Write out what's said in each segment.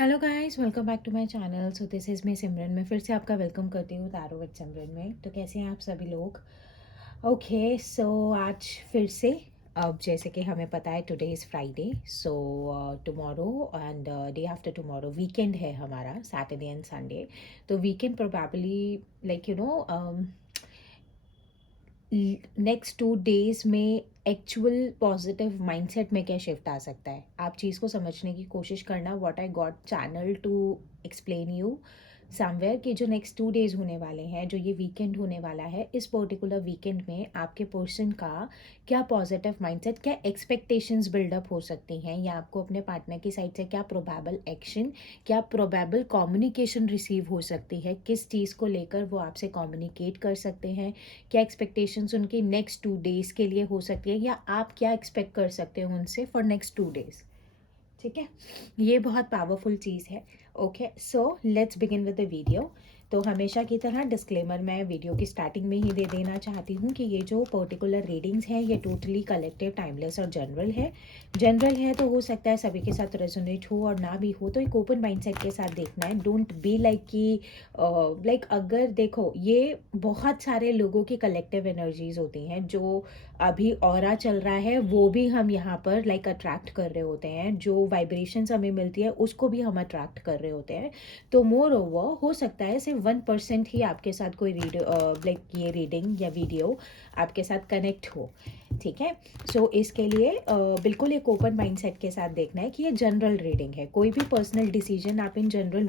Hello guys, welcome back to my channel. So this is me Simran. मैं फिर से आपका वेलकम करती हूँ तारो विद सिमरन में। तो कैसे हैं आप सभी लोग? ओके, सो आज फिर से अब जैसे कि हमें पता है today is Friday, so tomorrow and day after tomorrow weekend है हमारा, सैटरडे एंड संडे। तो weekend probably like next 2 days में एक्चुअल पॉजिटिव माइंडसेट में क्या शिफ्ट आ सकता है, आप चीज़ को समझने की कोशिश करना। What I got channel to explain you somewhere कि जो नेक्स्ट 2 डेज होने वाले हैं, जो ये वीकेंड होने वाला है, इस पर्टिकुलर वीकेंड में आपके पर्सन का क्या पॉजिटिव माइंडसेट, क्या एक्सपेक्टेशंस बिल्डअप हो सकती हैं, या आपको अपने पार्टनर की साइड से क्या प्रोबेबल एक्शन, क्या प्रोबेबल कम्युनिकेशन रिसीव हो सकती है, किस चीज़ को लेकर वो आपसे कम्युनिकेट कर सकते हैं, क्या एक्सपेक्टेशंस उनकी नेक्स्ट 2 डेज़ के लिए हो सकती है, या आप क्या एक्सपेक्ट कर सकते हो उनसे फॉर नेक्स्ट 2 डेज़। ठीक है, ये बहुत पावरफुल चीज़ है। Okay, so let's begin with the video. तो हमेशा की तरह डिस्क्लेमर मैं वीडियो की स्टार्टिंग में ही दे देना चाहती हूँ कि ये जो पर्टिकुलर रीडिंग्स हैं ये टोटली कलेक्टिव, टाइमलेस और जनरल है। जनरल है तो हो सकता है सभी के साथ रेजोनेट हो और ना भी हो, तो एक ओपन माइंडसेट के साथ देखना है। डोंट बी लाइक कि अगर देखो, ये बहुत सारे लोगों की कलेक्टिव एनर्जीज होती हैं जो अभी ऑरा चल रहा है, वो भी हम यहाँ पर अट्रैक्ट कर रहे होते हैं। जो वाइब्रेशंस हमें मिलती है उसको भी हम अट्रैक्ट कर रहे होते हैं। तो मोर ओवर हो सकता है सिर्फ 1% ही आपके साथ कोई ये रीडिंग या वीडियो आपके साथ कनेक्ट हो। ठीक है, सो इसके लिए बिल्कुल एक ओपन माइंडसेट के साथ देखना है कि ये जनरल रीडिंग है। कोई भी पर्सनल डिसीजन आप इन जनरल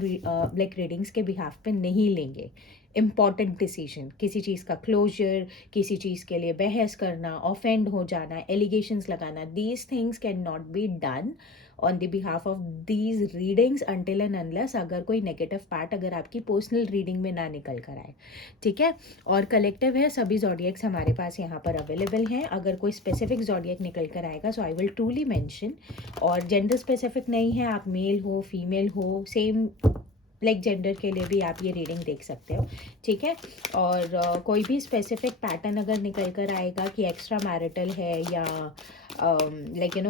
रीडिंग्स के बिहाफ पे नहीं लेंगे। इम्पॉर्टेंट डिसीजन, किसी चीज़ का क्लोजर, किसी चीज़ के लिए बहस करना, ऑफेंड हो जाना, एलिगेशंस लगाना, these things can not be done on the behalf of these readings until and unless अगर कोई नेगेटिव पार्ट अगर आपकी पर्सनल रीडिंग में ना निकल कर आए। ठीक है, और कलेक्टिव है, सभी जॉडियक्स हमारे पास यहाँ पर अवेलेबल हैं। अगर कोई स्पेसिफिक जॉडियक निकल कर आएगा सो आई विल ट्रूली मेंशन। और जेंडर स्पेसिफिक नहीं है, आप मेल हो फीमेल हो, सेम जेंडर के लिए भी आप ये रीडिंग देख सकते हो। ठीक है, और कोई भी स्पेसिफिक पैटर्न अगर निकल कर आएगा कि एक्स्ट्रा मैरिटल है या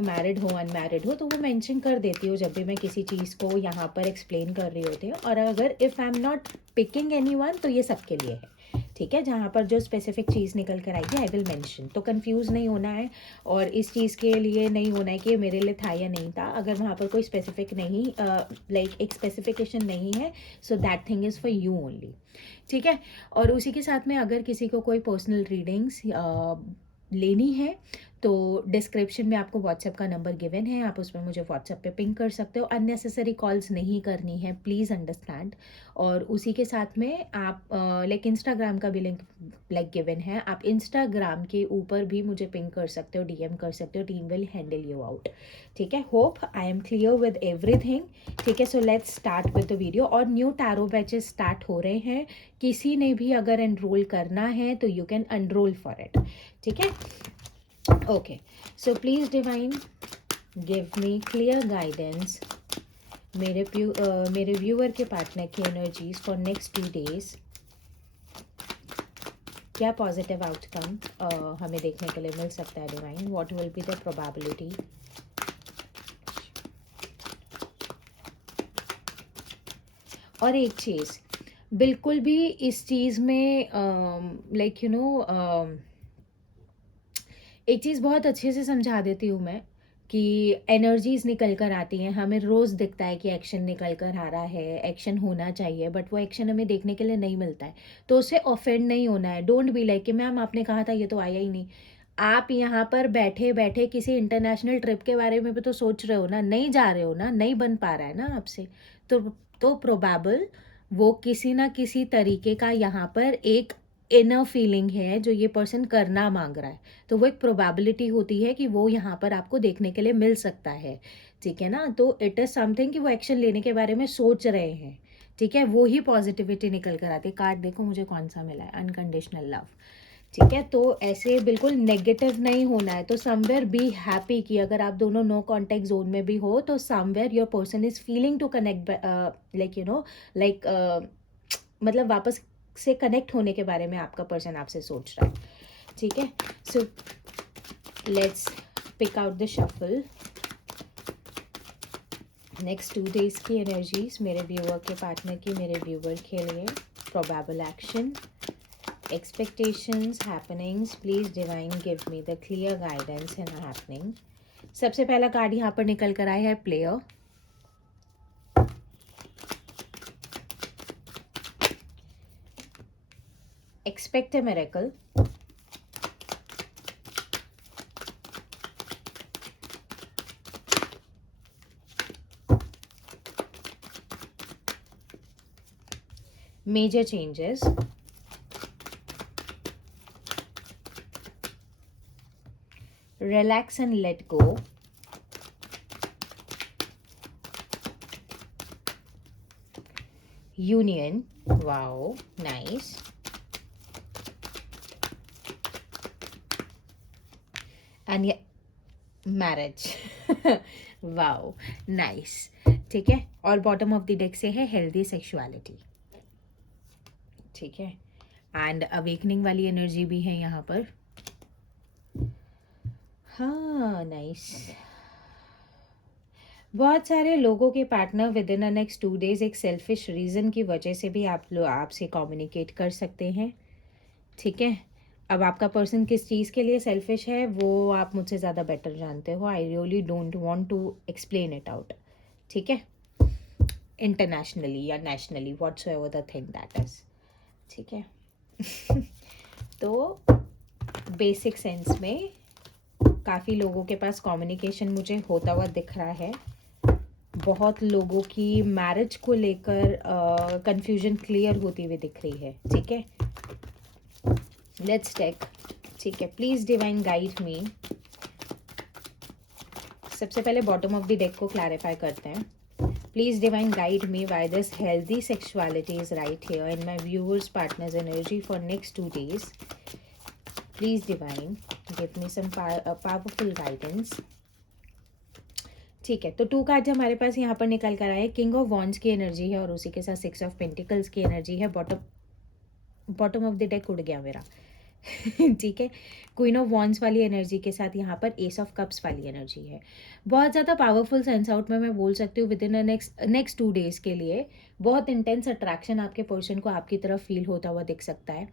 मैरिड हो अनमैरिड हो, तो वो मेंशन कर देती हूँ जब भी मैं किसी चीज़ को यहाँ पर एक्सप्लेन कर रही होती हूँ। और अगर if I am not picking anyone तो ये सबके लिए है। ठीक है, जहाँ पर जो स्पेसिफिक चीज़ निकल कर आएगी आई विल मेंशन। तो कंफ्यूज नहीं होना है, और इस चीज़ के लिए नहीं होना है कि मेरे लिए था या नहीं था। अगर वहाँ पर कोई स्पेसिफिक नहीं एक स्पेसिफिकेशन नहीं है, so that thing is for you only. ठीक है, और उसी के साथ में अगर किसी को कोई पर्सनल रीडिंग्स लेनी है तो डिस्क्रिप्शन में आपको व्हाट्सएप का नंबर गिवन है, आप उसमें मुझे व्हाट्सएप पे पिंग कर सकते हो। अननेसेसरी कॉल्स नहीं करनी है, प्लीज़ अंडरस्टैंड। और उसी के साथ में आप इंस्टाग्राम का भी लिंक गिवन है, आप इंस्टाग्राम के ऊपर भी मुझे पिंग कर सकते हो, डीएम कर सकते हो, team will handle you out. ठीक है, hope I am clear with everything. ठीक है, so let's start with the video. और न्यू टैरो बैचेस स्टार्ट हो रहे हैं, किसी ने भी अगर एनरोल करना है तो you can enrol for it. ठीक है, okay, so please divine give me clear guidance. मेरे व्यूअर के पार्टनर की एनर्जीज फॉर नेक्स्ट 2 डेज, क्या पॉजिटिव आउटकम हमें देखने के लिए मिल सकता है divine, what will be the probability. और एक चीज़ बिल्कुल भी इस चीज़ में एक चीज़ बहुत अच्छे से समझा देती हूँ मैं कि एनर्जीज निकल कर आती हैं, हमें रोज़ दिखता है कि एक्शन निकल कर आ रहा है, एक्शन होना चाहिए, बट वो एक्शन हमें देखने के लिए नहीं मिलता है। तो उससे ऑफेंड नहीं होना है। डोंट बी लाइक कि मैम आपने कहा था ये तो आया ही नहीं। आप यहाँ पर बैठे बैठे किसी इंटरनेशनल ट्रिप के बारे में भी तो सोच रहे हो ना, नहीं जा रहे हो ना, नहीं बन पा रहा है ना आपसे। तो प्रोबेबल वो किसी ना किसी तरीके का यहाँ पर एक इनर फीलिंग है जो ये पर्सन करना मांग रहा है। तो वो एक प्रोबेबिलिटी होती है कि वो यहाँ पर आपको देखने के लिए मिल सकता है। ठीक है ना, तो इट इज़ समथिंग कि वो एक्शन लेने के बारे में सोच रहे हैं। ठीक है, वो ही पॉजिटिविटी निकल कर आती है। कार्ड देखो मुझे कौन सा मिला है, अनकंडीशनल लव। ठीक है, तो ऐसे बिल्कुल नेगेटिव नहीं होना है। तो समवेयर बी हैप्पी कि अगर आप दोनों नो कांटेक्ट जोन में भी हो तो somewhere your person is feeling to connect, like मतलब वापस से कनेक्ट होने के बारे में आपका पर्सन आपसे सोच रहा है। ठीक है, so let's pick out the shuffle. Next 2 days की एनर्जीज मेरे व्यूअर के पार्टनर की, मेरे व्यूअर के लिए. Probable action, expectations, happenings. Please divine give me the clear guidance in happening. सबसे पहला कार्ड यहाँ पर निकल कर आया है player. Expect a miracle. Major changes. Relax and let go. Union. Wow, nice. And yeah, marriage. Wow, nice. ठीक है. और बॉटम ऑफ द डेक से है हेल्दी सेक्सुअलिटी. ठीक है. एंड अवेकनिंग वाली एनर्जी भी है यहाँ पर. हाँ, नाइस. बहुत सारे लोगों के partner with in the next 2 days एक सेल्फिश रीज़न की वजह से भी आप लोग आपसे कम्युनिकेट कर सकते हैं. ठीक है. अब आपका पर्सन किस चीज़ के लिए सेल्फिश है वो आप मुझसे ज़्यादा बेटर जानते हो. I really don't want to explain it out. ठीक है. इंटरनेशनली या nationally whatsoever the thing that is. ठीक है. तो बेसिक सेंस में काफ़ी लोगों के पास कम्युनिकेशन मुझे होता हुआ दिख रहा है. बहुत लोगों की मैरिज को लेकर कंफ्यूजन क्लियर होती हुई दिख रही है. ठीक है. Let's take. ठीक है. Please divine guide me. सबसे पहले बॉटम ऑफ द डेक को क्लैरिफाई करते हैं. Please divine guide me why this healthy sexuality is right here in my viewers partners energy for next 2 days. Please divine give me some powerful guidance. ठीक है. तो 2 card हमारे पास यहाँ पर निकल कर आए. किंग ऑफ वॉन्ड्स की एनर्जी है और उसी के साथ 6 ऑफ पेंटिकल्स की एनर्जी है. बॉटम ऑफ द डेक उड़ गया मेरा. ठीक है. क्वीन ऑफ वॉन्ड्स वाली एनर्जी के साथ यहाँ पर एस ऑफ कप्स वाली एनर्जी है. बहुत ज़्यादा पावरफुल सेंस आउट में मैं बोल सकती हूँ विद इन नेक्स्ट 2 डेज़ के लिए बहुत इंटेंस अट्रैक्शन आपके पर्सन को आपकी तरफ फील होता हुआ दिख सकता है.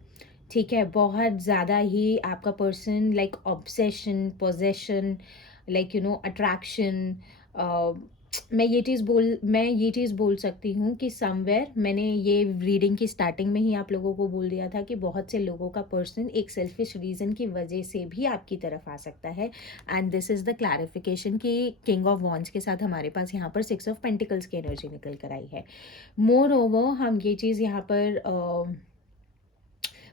ठीक है. बहुत ज़्यादा ही आपका person like obsession, possession, like attraction. मैं ये चीज़ बोल सकती हूँ कि समवेयर मैंने ये रीडिंग की स्टार्टिंग में ही आप लोगों को बोल दिया था कि बहुत से लोगों का पर्सन एक सेल्फिश रीज़न की वजह से भी आपकी तरफ आ सकता है. And this is the clarification कि किंग ऑफ वॉन्ड्स के साथ हमारे पास यहाँ पर 6 ऑफ पेंटिकल्स की एनर्जी निकल कर आई है. मोर ओवर हम ये चीज़ यहाँ पर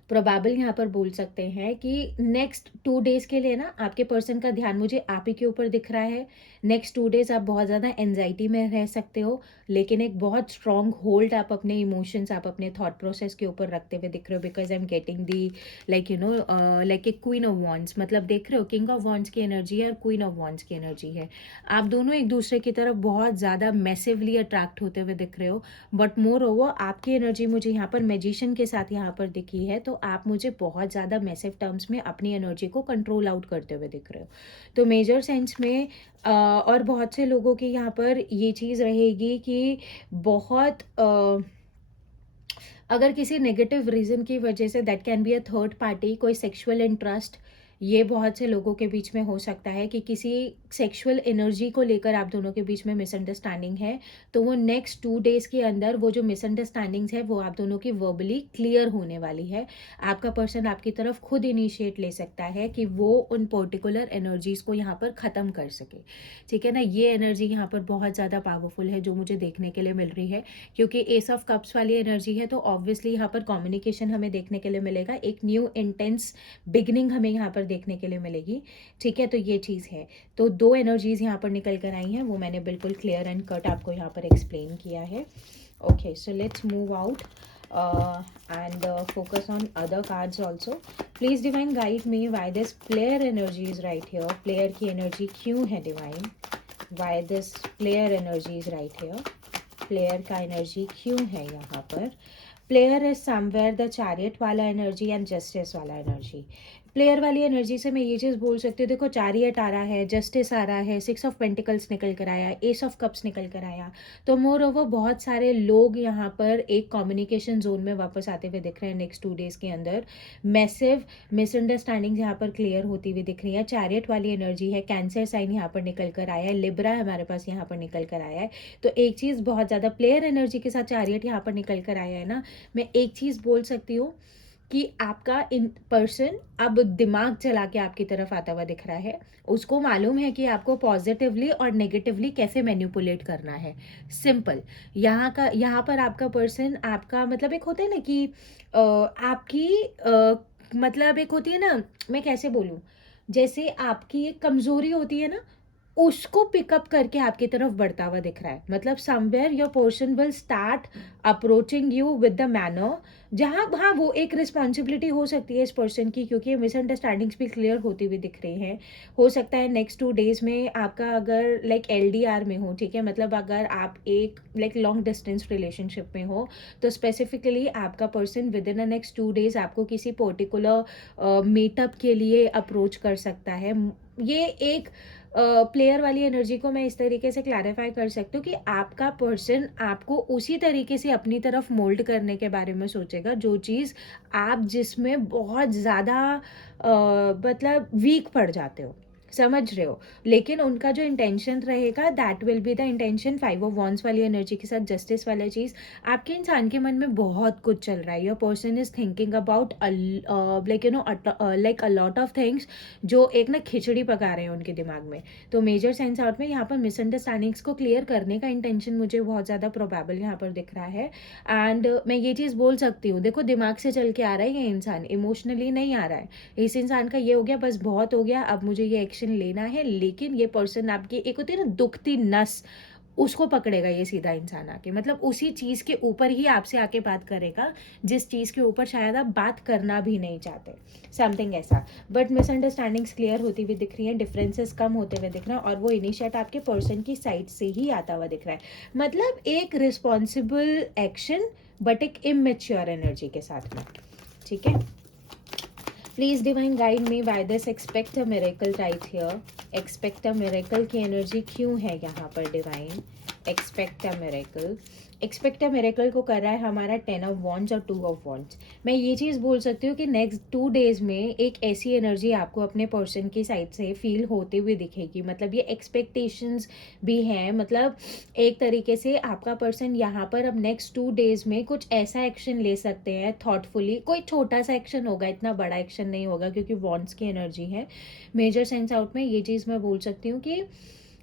प्रोबेबल यहाँ पर बोल सकते हैं कि नेक्स्ट 2 डेज़ के लिए ना आपके पर्सन का ध्यान मुझे आप ही के ऊपर दिख रहा है. नेक्स्ट 2 डेज़ आप बहुत ज़्यादा एंजाइटी में रह सकते हो लेकिन एक बहुत स्ट्रॉन्ग होल्ड आप अपने इमोशंस, आप अपने थॉट प्रोसेस के ऊपर रखते हुए दिख रहे हो. Because I am getting the like a queen of wands. मतलब देख रहे हो किंग ऑफ वॉन्ड्स की एनर्जी है और क्वीन ऑफ वॉन्ड्स की एनर्जी है. आप दोनों एक दूसरे की तरफ बहुत ज़्यादा मैसिवली अट्रैक्ट होते हुए दिख रहे हो. बट मोर ओवर आपकी एनर्जी मुझे यहाँ पर मैजिशियन के साथ यहाँ पर दिखी है. तो आप मुझे बहुत ज़्यादा मैसिव टर्म्स में अपनी एनर्जी को कंट्रोल आउट करते हुए दिख रहे हो. तो मेजर सेंस में और बहुत से लोगों की यहाँ पर ये चीज़ रहेगी कि बहुत अगर किसी नेगेटिव रीज़न की वजह say that can be a third party, कोई सेक्सुअल इंटरेस्ट, ये बहुत से लोगों के बीच में हो सकता है कि किसी सेक्सुअल एनर्जी को लेकर आप दोनों के बीच में मिसअंडरस्टैंडिंग है. तो वो नेक्स्ट 2 डेज़ के अंदर वो जो मिसअंडरस्टैंडिंग्स है वो आप दोनों की वर्बली क्लियर होने वाली है. आपका पर्सन आपकी तरफ खुद इनिशिएट ले सकता है कि वो उन पर्टिकुलर एनर्जीज़ को यहाँ पर ख़त्म कर सके. ठीक है ना. ये एनर्जी यहाँ पर बहुत ज़्यादा पावरफुल है जो मुझे देखने के लिए मिल रही है. क्योंकि एस ऑफ कप्स वाली एनर्जी है तो ऑब्वियसली यहाँ पर कम्युनिकेशन हमें देखने के लिए मिलेगा. एक न्यू इंटेंस बिगनिंग हमें यहाँ पर देखने के लिए मिलेगी. ठीक है. तो ये चीज़ है. तो 2 एनर्जीज यहाँ पर निकल कर आई हैं वो मैंने बिल्कुल क्लियर एंड कट आपको यहाँ पर एक्सप्लेन किया है. Okay. So let's move out and focus on other cards also. Please divine guide me why this player energy is right here. Player की energy क्यों है divine? Why this player energy is right here? Player का energy क्यों है यहाँ पर? Player is somewhere the chariot वाला energy and justice वाला energy. प्लेयर वाली एनर्जी से मैं ये चीज़ बोल सकती हूँ, देखो चैरियट आ रहा है, जस्टिस आ रहा है, 6 ऑफ पेंटिकल्स निकल कर आया, एस ऑफ कप्स निकल कर आया। तो मोर ओवर बहुत सारे लोग यहाँ पर एक कम्युनिकेशन जोन में वापस आते हुए दिख रहे हैं नेक्स्ट 2 डेज़ के अंदर। मैसिव मिसअंडरस्टैंडिंग यहाँ पर क्लियर होती हुई दिख रही है। चैरियट वाली एनर्जी है, कैंसर साइन यहाँ पर निकल कर आया है, लिब्रा हमारे पास यहाँ पर निकल कर आया है। तो एक चीज़ बहुत ज़्यादा प्लेयर एनर्जी के साथ चैरियट यहाँ पर निकल कर आया है ना, मैं एक चीज़ बोल सकती हूँ कि आपका इन पर्सन अब दिमाग चला के आपकी तरफ आता हुआ दिख रहा है। उसको मालूम है कि आपको पॉजिटिवली और नेगेटिवली कैसे मैनिपुलेट करना है। सिंपल। यहाँ पर आपका पर्सन आपका मतलब एक होता है ना कि आपकी मतलब एक होती है ना, मैं कैसे बोलूँ, जैसे आपकी एक कमजोरी होती है ना, उसको पिकअप करके आपकी तरफ बढ़ता हुआ दिख रहा है। मतलब somewhere your person will start approaching you with the manner, जहाँ हाँ वो एक रिस्पॉन्सिबिलिटी हो सकती है इस पर्सन की, क्योंकि मिसअंडरस्टैंडिंग्स भी क्लियर होती हुई दिख रही हैं। हो सकता है नेक्स्ट 2 डेज में आपका अगर लाइक LDR में हो, ठीक है, मतलब अगर आप एक लाइक लॉन्ग डिस्टेंस रिलेशनशिप में हो, तो स्पेसिफिकली आपका person with in the next 2 days आपको किसी पर्टिकुलर मीटअप के लिए अप्रोच कर सकता है। ये एक प्लेयर वाली एनर्जी को मैं इस तरीके से क्लैरिफाई कर सकती हूँ कि आपका पर्सन आपको उसी तरीके से अपनी तरफ मोल्ड करने के बारे में सोचेगा, जो चीज़ आप जिसमें बहुत ज़्यादा मतलब वीक पड़ जाते हो, समझ रहे हो। लेकिन उनका जो इंटेंशन रहेगा that will be the intention 5 of wands वाली एनर्जी के साथ जस्टिस वाला चीज़। आपके इंसान के मन में बहुत कुछ चल रहा है। Your person is thinking about like you know like a lot of things, जो एक ना खिचड़ी पका रहे हैं उनके दिमाग में। तो मेजर सेंस आउट में यहाँ पर मिसअंडरस्टैंडिंग्स को क्लियर करने का इंटेंशन मुझे बहुत ज़्यादा प्रोबेबल यहाँ पर दिख रहा है। एंड मैं ये चीज़ बोल सकती हूँ, देखो दिमाग से चल के आ रहा है ये इंसान, इमोशनली नहीं आ रहा है। इस इंसान का ये हो गया, बस बहुत हो गया, अब मुझे ये एक्शन लेना है। लेकिन ये पर्सन आपकी एक होती है ना दुखती नस, उसको पकड़ेगा ये सीधा इंसान आके, मतलब उसी चीज़ के ऊपर ही आपसे आके बात करेगा जिस चीज़ के ऊपर शायद आप बात करना भी नहीं चाहते, समथिंग ऐसा। बट मिसअंडरस्टैंडिंग्स क्लियर होती हुई दिख रही हैं, डिफरेंसेस कम होते हुए दिख रहे हैं, और वो इनिशिएट आपके पर्सन की साइड से ही आता हुआ दिख रहा है। मतलब एक रिस्पॉन्सिबल एक्शन बट एक इमेच्योर एनर्जी के साथ में, ठीक है। Please divine guide me by this expect a miracle right here. Expect a miracle की एनर्जी क्यों है यहाँ पर divine? Expect a miracle, expect a miracle को कर रहा है हमारा 10 ऑफ वॉन्ड्स और 2 ऑफ वॉन्ड्स। मैं ये चीज़ बोल सकती हूँ कि नेक्स्ट 2 डेज में एक ऐसी एनर्जी आपको अपने पर्सन की साइड से फील होते हुए दिखेगी। मतलब ये एक्सपेक्टेशंस भी हैं, मतलब एक तरीके से आपका पर्सन यहाँ पर अब नेक्स्ट 2 डेज में कुछ ऐसा एक्शन ले सकते हैं थॉटफुली। कोई छोटा सा एक्शन होगा, इतना बड़ा एक्शन नहीं होगा, क्योंकि वॉन्ड्स की एनर्जी है। मेजर सेंस आउट में ये चीज़ मैं बोल सकती हूँ कि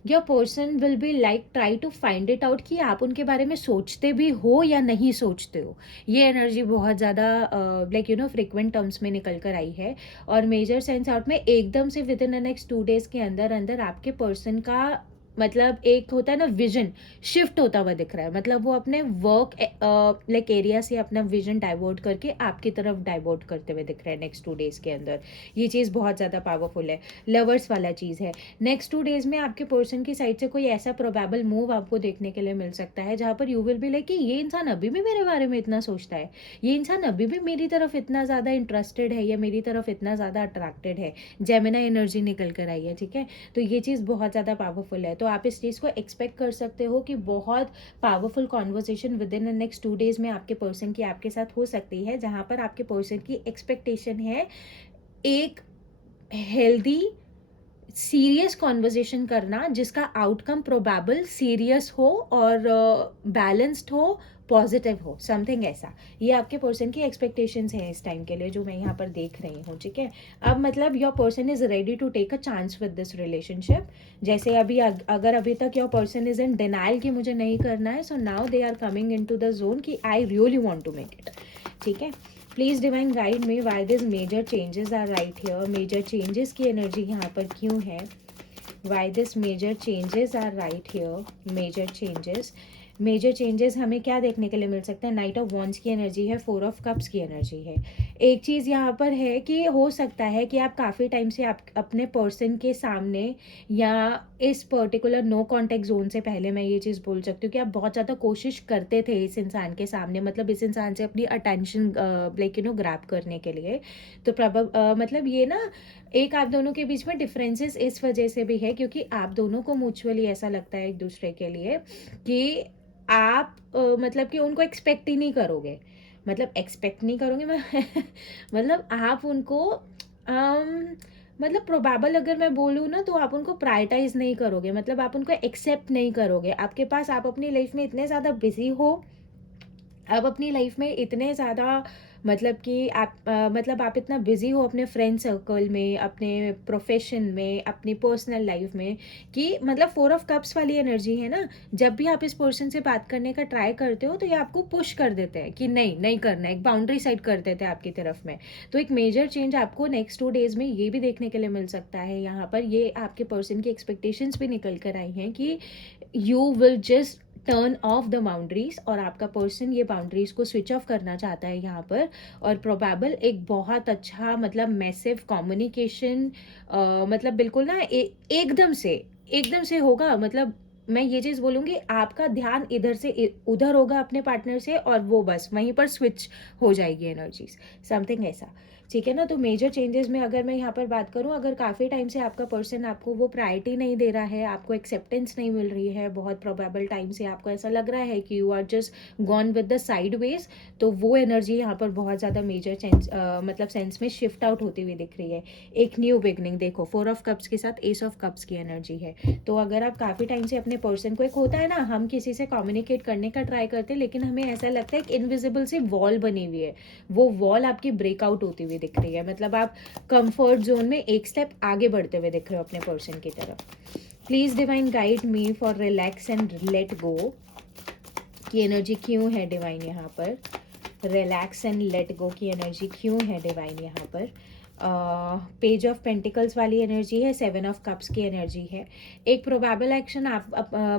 your person will be like try to find it out कि आप उनके बारे में सोचते भी हो या नहीं सोचते हो। ये एनर्जी बहुत ज़्यादा like you no frequent terms में निकल कर आई है। और मेजर सेंस आउट में एकदम से with in the next 2 days के अंदर अंदर आपके पर्सन का मतलब एक होता है ना विजन शिफ्ट होता हुआ दिख रहा है। मतलब वो अपने वर्क लाइक एरिया से अपना विजन डाइवर्ट करके आपकी तरफ डाइवर्ट करते हुए दिख रहा है नेक्स्ट 2 डेज के अंदर। ये चीज़ बहुत ज़्यादा पावरफुल है, लवर्स वाला चीज़ है। नेक्स्ट 2 डेज में आपके पर्सन की साइड से कोई ऐसा प्रोबेबल मूव आपको देखने के लिए मिल सकता है जहाँ पर यू विल बी लाइक कि ये इंसान अभी भी मेरे बारे में इतना सोचता है, ये इंसान अभी भी मेरी तरफ इतना ज़्यादा इंटरेस्टेड है या मेरी तरफ इतना ज़्यादा अट्रैक्टेड है। जेमिनी एनर्जी निकल कर आई है, ठीक है। तो ये चीज़ बहुत ज़्यादा पावरफुल है। तो आप इस चीज़ को एक्सपेक्ट कर सकते हो कि बहुत powerful conversation with in the next 2 days में आपके पर्सन की आपके साथ हो सकती है, जहाँ पर आपके पर्सन की एक्सपेक्टेशन है एक हेल्दी सीरियस कॉन्वर्जेशन करना, जिसका आउटकम प्रोबेबल सीरियस हो और बैलेंस्ड हो, पॉजिटिव हो, समथिंग ऐसा। ये आपके पर्सन की एक्सपेक्टेशंस हैं इस टाइम के लिए, जो मैं यहाँ पर देख रही हूँ, ठीक है। अब मतलब your person is ready to take a chance with this relationship. जैसे अभी अगर अभी तक your person is in denial कि मुझे नहीं करना है, so now they are coming into the zone कि I really want to make it, ठीक है। Please divine guide me why this major changes are right here. Major changes की energy यहाँ पर क्यों है? Why this major changes are right here. Major changes हमें क्या देखने के लिए मिल सकता है? नाइट ऑफ वॉन्ड्स की एनर्जी है, 4 ऑफ कप्स की एनर्जी है। एक चीज़ यहाँ पर है कि हो सकता है कि आप काफ़ी टाइम से आप अपने पर्सन के सामने या इस पर्टिकुलर नो कॉन्टेक्ट जोन से पहले मैं ये चीज़ बोल सकती हूँ कि आप बहुत ज़्यादा कोशिश करते थे इस इंसान के सामने, मतलब इस इंसान से अपनी अटेंशन लाइक ग्रैब करने के लिए। तो मतलब ये ना एक आप दोनों के बीच में डिफरेंसेस इस वजह से भी है क्योंकि आप दोनों को म्यूचुअली ऐसा लगता है एक दूसरे के लिए कि आप मतलब कि उनको एक्सपेक्ट ही नहीं करोगे, मतलब एक्सपेक्ट नहीं करोगे मैं मतलब आप उनको मतलब प्रोबेबल अगर मैं बोलूँ ना तो आप उनको प्रायोरिटाइज नहीं करोगे, मतलब आप उनको एक्सेप्ट नहीं करोगे। आपके पास आप अपनी लाइफ में इतने ज़्यादा बिजी हो, आप अपनी लाइफ में इतने ज़्यादा मतलब कि आप मतलब आप इतना बिजी हो अपने फ्रेंड सर्कल में, अपने प्रोफेशन में, अपनी पर्सनल लाइफ में कि मतलब 4 ऑफ कप्स वाली एनर्जी है ना, जब भी आप इस पर्सन से बात करने का ट्राई करते हो तो ये आपको पुश कर देते हैं कि नहीं नहीं करना, एक बाउंड्री सेट कर देते हैं आपकी तरफ में। तो एक मेजर चेंज आपको नेक्स्ट 2 डेज में ये भी देखने के लिए मिल सकता है। यहाँ पर ये आपके पर्सन की एक्सपेक्टेशंस भी निकल कर आई हैं कि you will just turn off the boundaries, और आपका पर्सन ये बाउंड्रीज को स्विच ऑफ करना चाहता है यहाँ पर। और प्रोबेबल एक बहुत अच्छा मतलब मैसिव कम्युनिकेशन मतलब बिल्कुल ना एकदम से होगा। मतलब मैं ये चीज़ बोलूँगी, आपका ध्यान इधर से उधर होगा अपने पार्टनर से, और वो बस वहीं पर स्विच हो जाएगी एनर्जीज, समथिंग ऐसा। ठीक है ना। तो मेजर चेंजेस में अगर मैं यहाँ पर बात करूँ, अगर काफ़ी टाइम से आपका पर्सन आपको वो प्रायोरिटी नहीं दे रहा है, आपको एक्सेप्टेंस नहीं मिल रही है, बहुत प्रोबेबल टाइम से आपको ऐसा लग रहा है कि you are just gone with the sideways, तो वो एनर्जी यहाँ पर बहुत ज़्यादा मेजर मतलब सेंस में शिफ्ट आउट होती हुई दिख रही है। एक न्यू बिगनिंग देखो, 4 ऑफ कप्स के साथ एस ऑफ कप्स की एनर्जी है। तो अगर आप काफ़ी टाइम से अपने पर्सन को, एक होता है ना हम किसी से कम्युनिकेट करने का ट्राई करते हैं लेकिन हमें ऐसा लगता है कि इनविजिबल सी वॉल बनी हुई है, वो वॉल आपकी ब्रेकआउट होती हुई दिख रही है, मतलब आप कंफर्ट जोन में एक स्टेप आगे बढ़ते हुए दिख रहे हो अपने पर्सन की तरफ। Please divine guide me for relax and let go की एनर्जी क्यों है डिवाइन यहाँ पर। रिलैक्स एंड लेट गो की एनर्जी क्यों है डिवाइन यहाँ पर। पेज ऑफ पेंटिकल्स वाली एनर्जी है, 7 ऑफ कप्स की एनर्जी है। एक प्रोबेबल एक्शन आप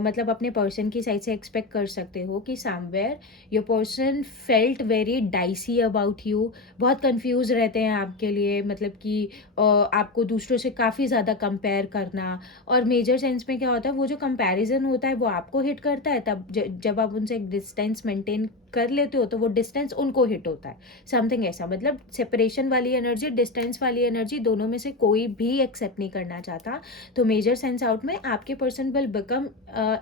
मतलब अपने पर्सन की साइड से एक्सपेक्ट कर सकते हो कि somewhere your person felt very dicey about you, बहुत कंफ्यूज रहते हैं आपके लिए, मतलब कि आपको दूसरों से काफ़ी ज़्यादा कंपेयर करना। और मेजर सेंस में क्या होता है, वो जो कंपैरिजन होता है वो आपको हिट करता है, तब जब आप उनसे एक डिस्टेंस मेंटेन कर लेते हो तो वो डिस्टेंस उनको हिट होता है, समथिंग ऐसा। मतलब सेपरेशन वाली एनर्जी, डिस्टेंस वाली एनर्जी, दोनों में से कोई भी एक्सेप्ट नहीं करना चाहता। तो मेजर सेंस आउट में आपके person will become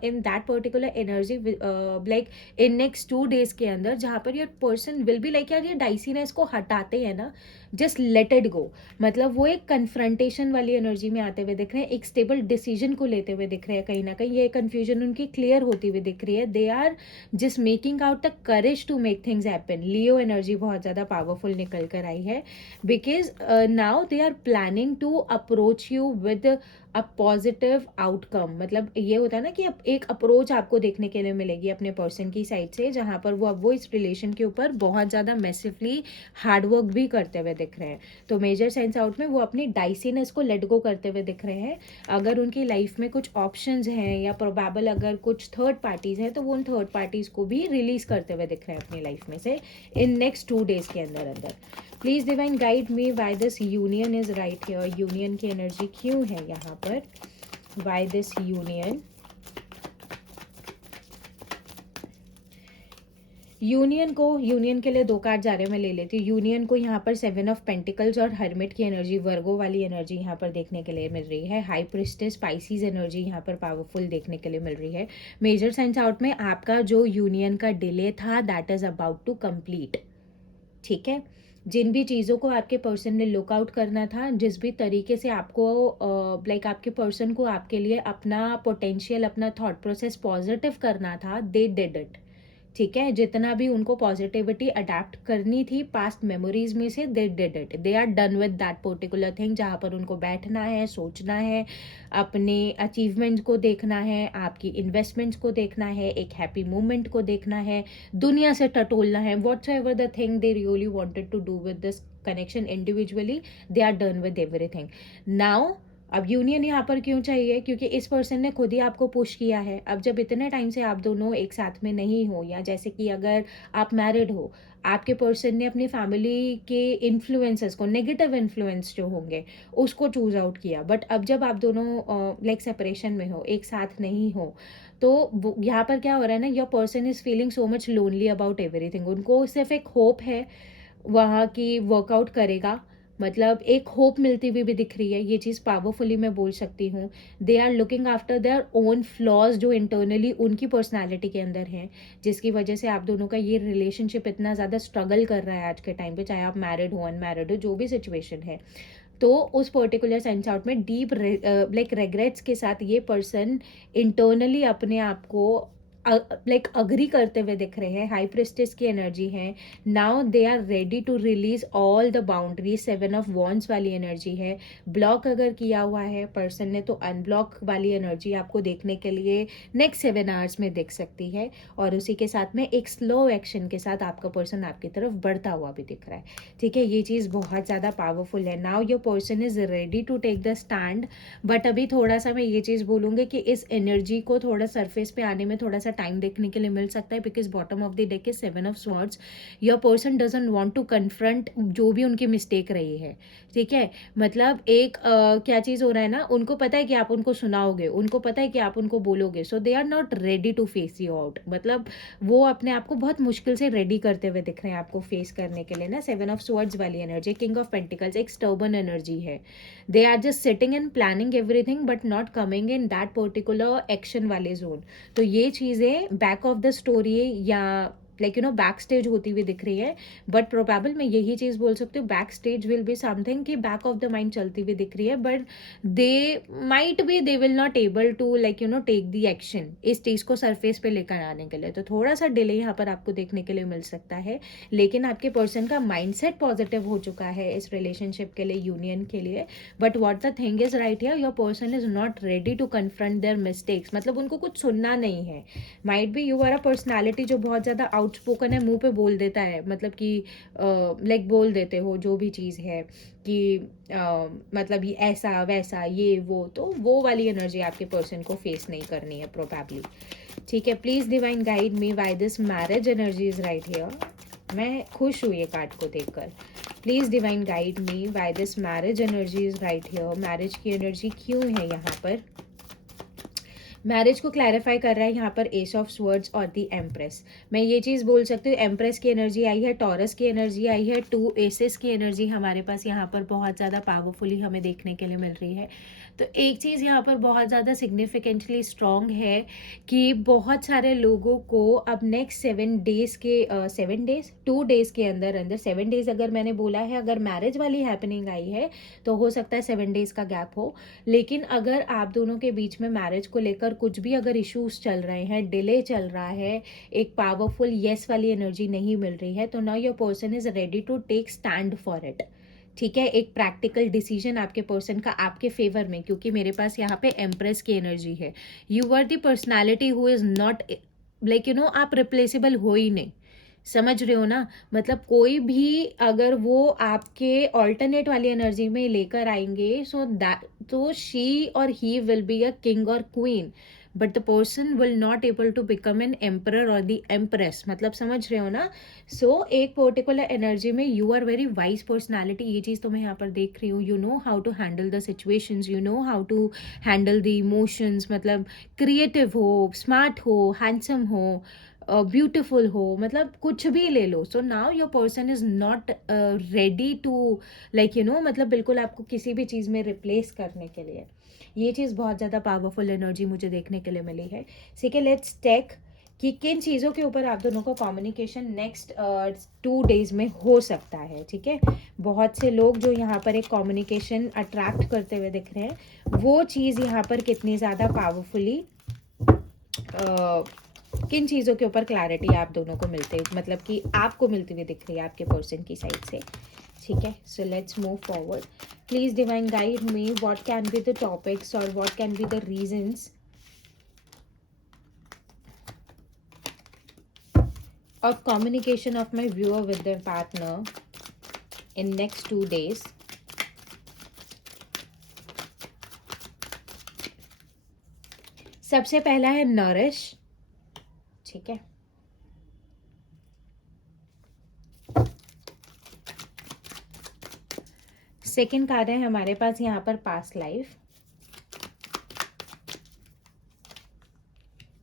in that particular energy like in next 2 days के अंदर, जहाँ per your person will be like यार ये डाइसीनेस को हटाते हैं ना, जस्ट लेट इट गो। मतलब वो एक कन्फ्रंटेशन वाली एनर्जी में आते हुए दिख रहे हैं, एक स्टेबल डिसीजन को लेते हुए दिख रहे हैं। कहीं ना कहीं ये कन्फ्यूजन उनकी क्लियर होती हुई दिख रही है। They are just making out the courage to make things happen. Leo energy बहुत ज़्यादा पावरफुल निकल कर आई है, because now they are planning to approach you with a positive outcome. मतलब ये होता है ना कि एक अप्रोच आपको देखने के लिए मिलेगी अपने पर्सन की साइड से, जहाँ पर वो अब वो इस रिलेशन के ऊपर बहुत ज़्यादा मैसिवली हार्डवर्क भी करते हुए दिख रहे हैं। तो मेजर सेंस आउट में वो अपनी डाइसीनेस को लेट गो करते हुए दिख रहे हैं। अगर उनकी लाइफ में कुछ ऑप्शंस हैं या प्रोबेबल अगर कुछ थर्ड पार्टीज हैं तो वो उन थर्ड पार्टीज को भी रिलीज करते हुए दिख रहे हैं अपनी लाइफ में से इन नेक्स्ट 2 डेज के अंदर अंदर। Please divine guide me why this union is right here. Union की एनर्जी क्यों है यहाँ पर, वाई दिस यूनियन। यूनियन के लिए 2 कार्ड जा रहे हैं, मैं ले लेती हूँ। यूनियन को यहाँ पर 7 ऑफ पेंटिकल्स और हर्मिट की एनर्जी, वर्गो वाली एनर्जी यहाँ पर देखने के लिए मिल रही है। हाई प्रिस्टेस स्पाइसीज एनर्जी यहाँ पर पावरफुल देखने के लिए मिल रही है। मेजर सेंस आउट में आपका जो यूनियन का डिले था that is about to complete. ठीक है। जिन भी चीज़ों को आपके पर्सन ने लुक आउट करना था, जिस भी तरीके से आपको लाइक आपके पर्सन को आपके लिए अपना पोटेंशियल, अपना थॉट प्रोसेस पॉजिटिव करना था, दे डिड इट। ठीक है। जितना भी उनको पॉजिटिविटी अडेप्ट करनी थी पास्ट मेमोरीज में से, they did it, they are done with that particular thing. जहाँ पर उनको बैठना है, सोचना है, अपने अचीवमेंट को देखना है, आपकी इन्वेस्टमेंट्स को देखना है, एक हैप्पी मोमेंट को देखना है, दुनिया से टटोलना है, whatsoever the thing they really wanted to do with this connection individually, they are done with everything now. अब यूनियन यहाँ पर क्यों चाहिए, क्योंकि इस पर्सन ने खुद ही आपको पुश किया है। अब जब इतने टाइम से आप दोनों एक साथ में नहीं हो, या जैसे कि अगर आप मैरिड हो, आपके पर्सन ने अपनी फैमिली के इन्फ्लुएंसेस को, नेगेटिव इन्फ्लुएंस जो होंगे उसको चूज आउट किया, बट अब जब आप दोनों लाइक सेपरेशन में हो, एक साथ नहीं हो, तो यहाँ पर क्या हो रहा है ना, your person is feeling so much lonely about everything. उनको सिर्फ एक होप है वहाँ की वर्कआउट करेगा, मतलब एक होप मिलती हुई भी दिख रही है, ये चीज़ पावरफुली मैं बोल सकती हूँ। They are looking after their own flaws जो इंटरनली उनकी पर्सनैलिटी के अंदर हैं, जिसकी वजह से आप दोनों का ये रिलेशनशिप इतना ज़्यादा स्ट्रगल कर रहा है आज के टाइम पे, चाहे आप मैरिड हो अनमैरिड हो, जो भी सिचुएशन है। तो उस पर्टिकुलर सेंस आउट में डीप लाइक रेग्रेट्स के साथ ये पर्सन इंटरनली अपने आप को लाइक अग्री करते हुए दिख रहे हैं। हाई प्रिस्टेस की एनर्जी है। Now they are ready to release all the boundaries. 7 of wands वाली एनर्जी है। ब्लॉक अगर किया हुआ है पर्सन ने, तो अनब्लॉक वाली एनर्जी आपको देखने के लिए नेक्स्ट 7 आवर्स में दिख सकती है। और उसी के साथ में एक स्लो एक्शन के साथ आपका पर्सन आपकी तरफ बढ़ता हुआ भी दिख रहा है। ठीक है, ये चीज़ बहुत ज़्यादा पावरफुल है। Now your person is ready to take the stand, but अभी थोड़ा सा मैं ये चीज़ बोलूँगी कि इस एनर्जी को थोड़ा सरफेस पे आने में थोड़ा सा टाइम देखने के लिए मिल सकता है, because bottom of the deck is 7 of swords. Your person doesn't want to confront जो भी उनकी मिस्टेक रही है। ठीक है, मतलब एक क्या चीज़ हो रहा है ना, उनको पता है कि आप उनको सुनाओगे, उनको पता है कि आप उनको बोलोगे, so they are not ready to face you out. मतलब वो अपने आप को बहुत मुश्किल से रेडी करते हुए दिख रहे हैं आपको फेस करने के लिए ना। 7 ऑफ स्वॉर्ड्स वाली एनर्जी, किंग ऑफ पेंटिकल्स, एक स्टर्बन एनर्जी है। They are just sitting and planning everything but not coming in that particular action वाले जोन। तो ये चीज़ें बैक ऑफ द स्टोरी या like you know backstage होती हुई दिख रही है, बट प्रोबेबल मैं यही चीज़ बोल सकती हूँ, backstage will be something कि बैक ऑफ द माइंड चलती हुई दिख रही है, but they might be they will not able to like you know take the action इस चीज़ को सरफेस पे लेकर आने के लिए। तो थोड़ा सा डिले यहाँ पर आपको देखने के लिए मिल सकता है, लेकिन आपके पर्सन का माइंडसेट पॉजिटिव हो चुका है इस रिलेशनशिप के लिए, यूनियन के लिए। But what the thing is right here, your person is not ready to confront their mistakes. मतलब उनको कुछ सुनना नहीं है। Might be you are a personality जो बहुत ज़्यादा आउटस्पोकन है, मुंह पे बोल देता है, मतलब कि लाइक बोल देते हो जो भी चीज़ है कि मतलब ये ऐसा वैसा ये वो, तो वो वाली एनर्जी आपके पर्सन को फेस नहीं करनी है प्रोबेबली। ठीक है, please divine guide me why this marriage energy is right here. मैं खुश हूँ ये कार्ड को देखकर। Please divine guide me why this marriage energy is right here. Marriage की एनर्जी क्यों है यहाँ पर? मैरिज को क्लैरिफाई कर रहा है यहाँ पर एस ऑफ स्वर्ड्स और दी एम्प्रेस। मैं ये चीज़ बोल सकती हूँ, एम्प्रेस की एनर्जी आई है, टॉरस की एनर्जी आई है, 2 एसेस की एनर्जी हमारे पास यहाँ पर बहुत ज़्यादा पावरफुली हमें देखने के लिए मिल रही है। तो एक चीज़ यहाँ पर बहुत ज़्यादा सिग्निफिकेंटली स्ट्रॉन्ग है कि बहुत सारे लोगों को अब नेक्स्ट 7 डेज के 7 डेज 2 डेज के अंदर अंदर, 7 डेज अगर मैंने बोला है, अगर मैरिज वाली हैपनिंग आई है तो हो सकता है 7 डेज का गैप हो। लेकिन अगर आप दोनों के बीच में मैरिज को लेकर कुछ भी अगर इश्यूज चल रहे हैं, डिले चल रहा है, एक पावरफुल येस वाली एनर्जी नहीं मिल रही है, तो now your person is ready to take stand for it. ठीक है, एक प्रैक्टिकल डिसीजन आपके पर्सन का आपके फेवर में, क्योंकि मेरे पास यहाँ पे एम्प्रेस की एनर्जी है। You are the personality who is not like you know, आप रिप्लेसेबल हो ही नहीं। समझ रहे हो ना, मतलब कोई भी अगर वो आपके ऑल्टरनेट वाली एनर्जी में लेकर आएंगे, सो दैट तो शी और he will be a king और queen, but the person will not able to become an emperor और द एम्प्रेस। मतलब समझ रहे हो ना। सो एक पर्टिकुलर एनर्जी में you are very wise personality, ये चीज़ तो मैं यहाँ पर देख रही हूँ। You know how to handle the situations, you know how to handle the emotions, मतलब क्रिएटिव हो, स्मार्ट हो, हैंडसम हो, ब्यूटिफुल हो, मतलब कुछ भी ले लो। So now your person is not ready to like you know, मतलब बिल्कुल आपको किसी भी चीज़ में रिप्लेस करने के लिए। ये चीज़ बहुत ज़्यादा पावरफुल एनर्जी मुझे देखने के लिए मिली है। ठीक है, लेट्स टेक कि किन चीज़ों के ऊपर आप दोनों का कम्युनिकेशन नेक्स्ट 2 डेज में हो सकता है। ठीक है, बहुत से लोग जो यहाँ पर एक कम्युनिकेशन अट्रैक्ट करते हुए दिख रहे हैं, वो चीज़ यहाँ पर कितनी ज़्यादा पावरफुली किन चीज़ों के ऊपर क्लैरिटी आप दोनों को मिलते, मतलब कि आपको मिलती हुई दिख रही है आपके पर्सन की साइड से। ठीक है, so let's move forward. Please divine guide me what can be the topics और what can be the reasons of communication of my viewer with their partner in next 2 days. सबसे पहला है nourish, ठीक है। Second card है हमारे पास यहाँ पर past life,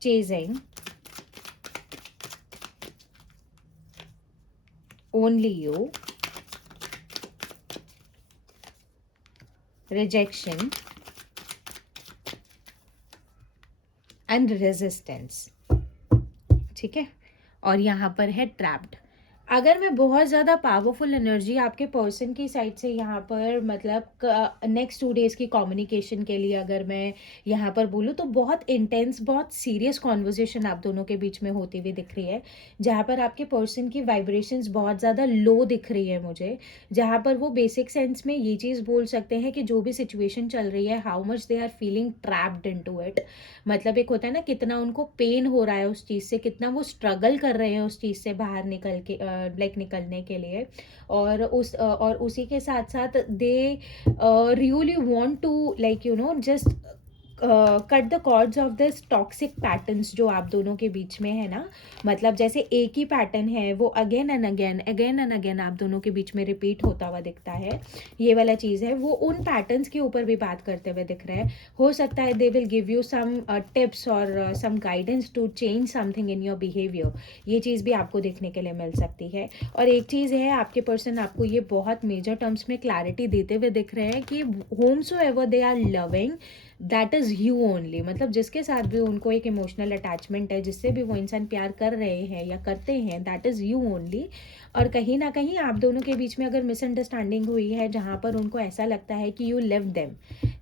chasing, only you, rejection and resistance, ठीक है। और यहाँ पर है ट्रैप्ड। अगर मैं बहुत ज़्यादा पावरफुल एनर्जी आपके पर्सन की साइड से यहाँ पर मतलब नेक्स्ट 2 डेज़ की कम्युनिकेशन के लिए अगर मैं यहाँ पर बोलूँ तो बहुत इंटेंस, बहुत सीरियस कॉन्वर्जेशन आप दोनों के बीच में होती हुई दिख रही है, जहाँ पर आपके पर्सन की वाइब्रेशंस बहुत ज़्यादा लो दिख रही है मुझे, जहाँ पर वो बेसिक सेंस में ये चीज़ बोल सकते हैं कि जो भी सिचुएशन चल रही है, how much they are feeling trapped into it. मतलब एक होता है ना, कितना उनको पेन हो रहा है उस चीज़ से, कितना वो स्ट्रगल कर रहे हैं उस चीज़ से बाहर निकल के निकलने के लिए। और उसी के साथ साथ they really want to just cut the cords of this toxic patterns जो आप दोनों के बीच में है ना। मतलब जैसे एक ही पैटर्न है वो अगेन एंड अगेन आप दोनों के बीच में रिपीट होता हुआ दिखता है, ये वाला चीज़ है। वो उन पैटर्न्स के ऊपर भी बात करते हुए दिख रहे हैं। हो सकता है they will give you some tips और some guidance to change something in your behaviour, ये चीज़ भी आपको देखने के लिए मिल सकती है। और एक चीज़ है, आपके पर्सन आपको ये बहुत मेजर टर्म्स में क्लैरिटी देते हुए दिख रहे हैं कि whomsoever they are loving, that is you only. मतलब जिसके साथ भी उनको एक इमोशनल अटैचमेंट है, जिससे भी वो इंसान प्यार कर रहे हैं या करते हैं, दैट इज़ यू ओनली। और कहीं ना कहीं आप दोनों के बीच में अगर मिसअंडरस्टैंडिंग हुई है, जहाँ पर उनको ऐसा लगता है कि यू लेफ्ट देम,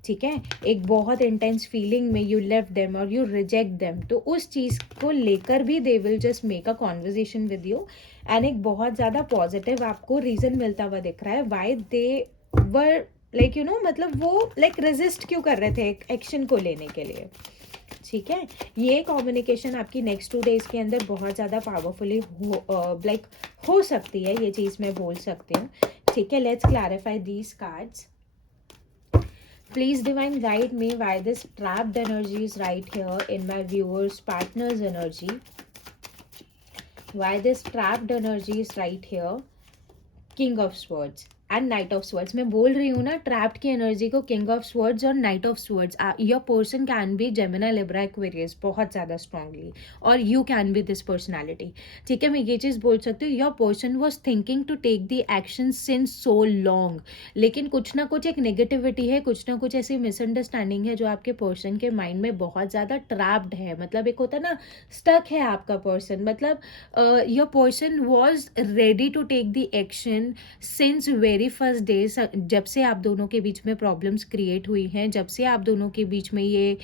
ठीक है, एक बहुत इंटेंस फीलिंग में यू लेफ्ट देम और यू रिजेक्ट देम, तो उस चीज़ को लेकर भी they will just make a conversation with you. And एक बहुत ज़्यादा पॉजिटिव आपको रीज़न मिलता हुआ दिख रहा है वाई दे वर मतलब वो रेजिस्ट क्यों कर रहे थे एक्शन को लेने के लिए, ठीक है। ये कम्युनिकेशन आपकी नेक्स्ट 2 डेज के अंदर बहुत ज़्यादा पावरफुली हो सकती है, ये चीज़ मैं बोल सकती हूँ, ठीक है। Let's clarify these cards. Please divine guide me why this trapped energy is right here in my viewer's partner's energy. Why this trapped energy is right here. King of Swords and knight of swords. मैं बोल रही हूँ ना, trapped की energy को king of swords और knight of swords. Your person can be Gemini, Libra, Aquarius बहुत ज़्यादा स्ट्रांगली, और you can be this personality, ठीक है। मैं ये चीज़ बोल सकती हूँ, your person was thinking to take the action since so long, लेकिन कुछ ना कुछ एक नेगेटिविटी है, कुछ ना कुछ ऐसी मिसअंडरस्टैंडिंग है जो आपके पर्सन के माइंड में बहुत ज़्यादा ट्रैप्ड है। मतलब एक होता है ना, स्टक है आपका पर्सन। मतलब your person was ready to take the action since very first day, जब से आप दोनों के बीच में प्रॉब्लम्स क्रिएट हुई हैं, जब से आप दोनों के बीच में ये